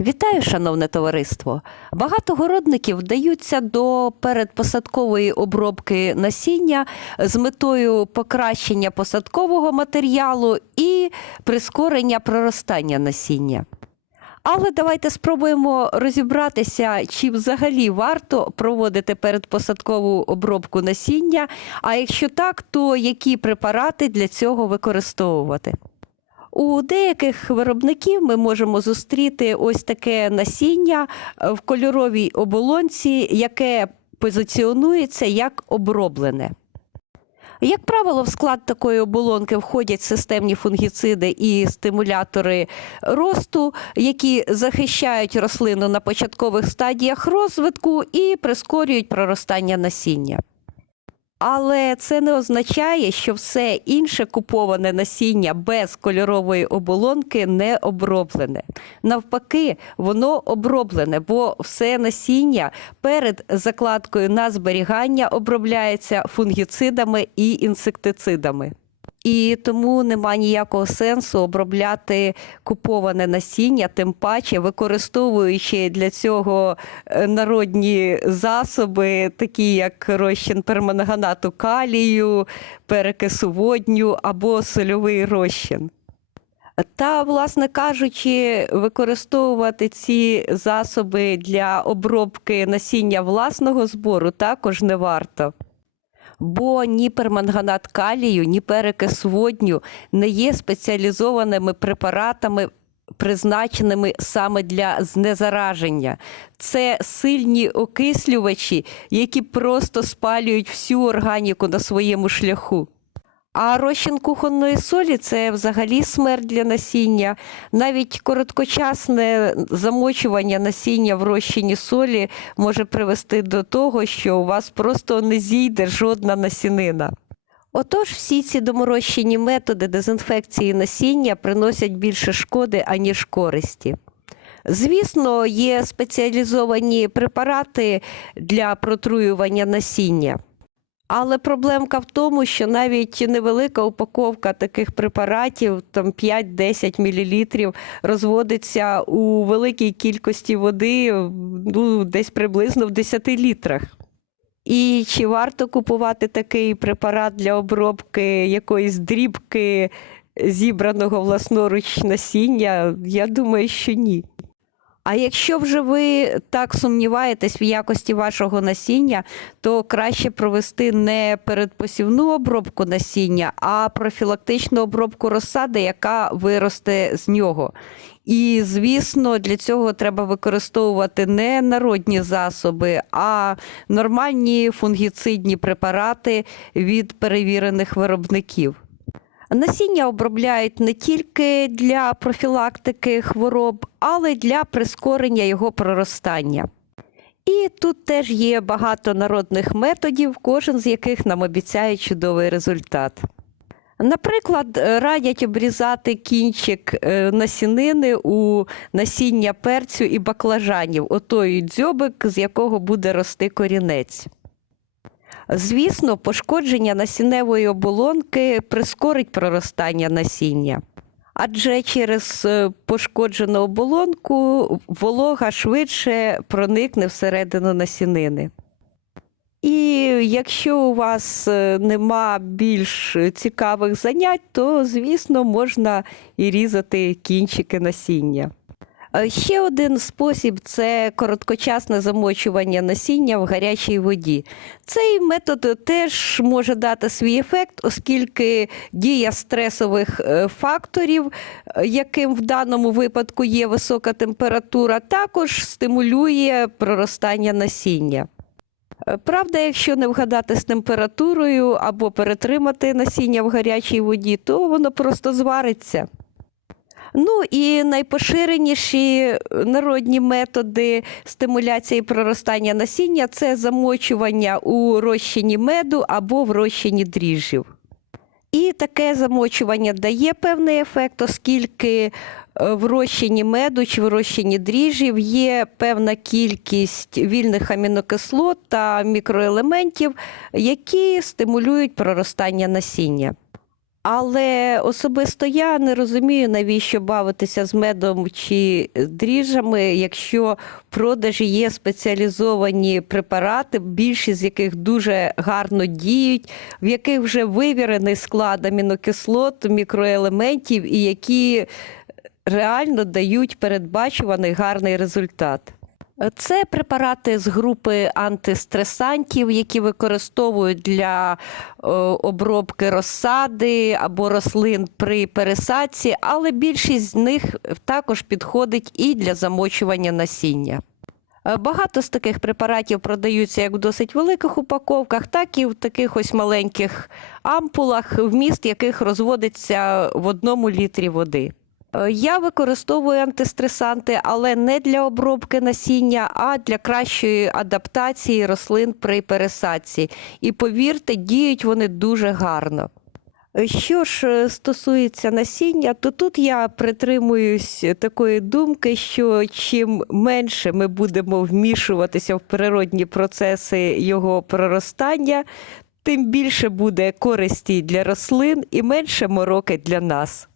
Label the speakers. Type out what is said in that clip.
Speaker 1: Вітаю, шановне товариство! Багато городників вдаються до передпосадкової обробки насіння з метою покращення посадкового матеріалу і прискорення проростання насіння. Але давайте спробуємо розібратися, чи взагалі варто проводити передпосадкову обробку насіння, а якщо так, то які препарати для цього використовувати. У деяких виробників ми можемо зустріти ось таке насіння е, в кольоровій оболонці, яке позиціонується як оброблене. Як правило, в склад такої оболонки входять системні фунгіциди і стимулятори росту, які захищають рослину на початкових стадіях розвитку і прискорюють проростання насіння. Але це не означає, що все інше куповане насіння без кольорової оболонки не оброблене. Навпаки, воно оброблене, бо все насіння перед закладкою на зберігання обробляється фунгіцидами і інсектицидами. І тому нема ніякого сенсу обробляти куповане насіння, тим паче використовуючи для цього е, народні засоби, такі як розчин перманганату калію, перекису водню або сольовий розчин. Та, власне кажучи, використовувати ці засоби для обробки насіння власного збору також не варто. Бо ні перманганат калію, ні перекис водню не є спеціалізованими препаратами, призначеними саме для знезараження. Це сильні окислювачі, які просто спалюють всю органіку на своєму шляху. А розчин кухонної солі це взагалі смерть для насіння. Навіть короткочасне замочування насіння в розчині солі може привести до того, що у вас просто не зійде жодна насінина. Отож, всі ці доморощені методи дезінфекції насіння приносять більше шкоди, аніж користі. Звісно, є спеціалізовані препарати для протруювання насіння. Але проблемка в тому, що навіть невелика упаковка таких препаратів, там 5-10 мл, розводиться у великій кількості води, ну, десь приблизно в 10 літрах. І чи варто купувати такий препарат для обробки якоїсь дрібки зібраного власноруч насіння? Я думаю, що ні. А якщо вже ви так сумніваєтесь в якості вашого насіння, то краще провести не передпосівну обробку насіння, а профілактичну обробку розсади, яка виросте з нього. І, звісно, для цього треба використовувати не народні засоби, а нормальні фунгіцидні препарати від перевірених виробників. Насіння обробляють не тільки для профілактики хвороб, але й для прискорення його проростання. І тут теж є багато народних методів, кожен з яких нам обіцяє чудовий результат. Наприклад, радять обрізати кінчик е, насінини у насіння перцю і баклажанів, отой дзьобик, з якого буде рости корінець. Звісно, пошкодження насінневої оболонки прискорить проростання насіння. Адже через е, пошкоджену оболонку волога швидше проникне всередину насінини. І якщо у вас е, нема більш цікавих занять, то, звісно, можна і різати кінчики насіння. Е, Ще один спосіб це короткочасне замочування насіння в гарячій воді. Цей метод теж може дати свій ефект, оскільки дія стресових е, факторів, е, яким в даному випадку є висока температура, також стимулює проростання насіння. Правда, якщо не вгадати з температурою або перетримати насіння в гарячій воді, то воно просто звариться. Ну і найпоширеніші народні методи стимуляції проростання насіння це замочування у розчині меду або в розчині дріжджів. І таке замочування дає певний ефект, оскільки е, в розчині меду чи в розчині дріжджів є певна кількість вільних амінокислот та мікроелементів, які стимулюють проростання насіння. Але особисто я не розумію, навіщо бавитися з медом чи дріжджами, якщо в продажі є спеціалізовані препарати, більшість з яких дуже гарно діють, в яких вже вивірений склад амінокислот, мікроелементів, і які реально дають передбачуваний гарний результат. Це препарати з групи антистресантів, які використовують для е, обробки розсади або рослин при пересадці, але більшість з них також підходить і для замочування насіння. Е, Багато з таких препаратів продаються як в досить великих упаковках, так і в таких ось маленьких ампулах, вміст яких розводиться в одному літрі води. Е, Я використовую антистресанти, але не для обробки насіння, а для кращої адаптації рослин при пересадці. І повірте, діють вони дуже гарно. Е, Що ж е, стосується насіння, то тут я притримуюсь такої думки, що чим менше ми будемо вмішуватися в природні процеси його проростання, тим більше буде користі для рослин і менше мороки для нас.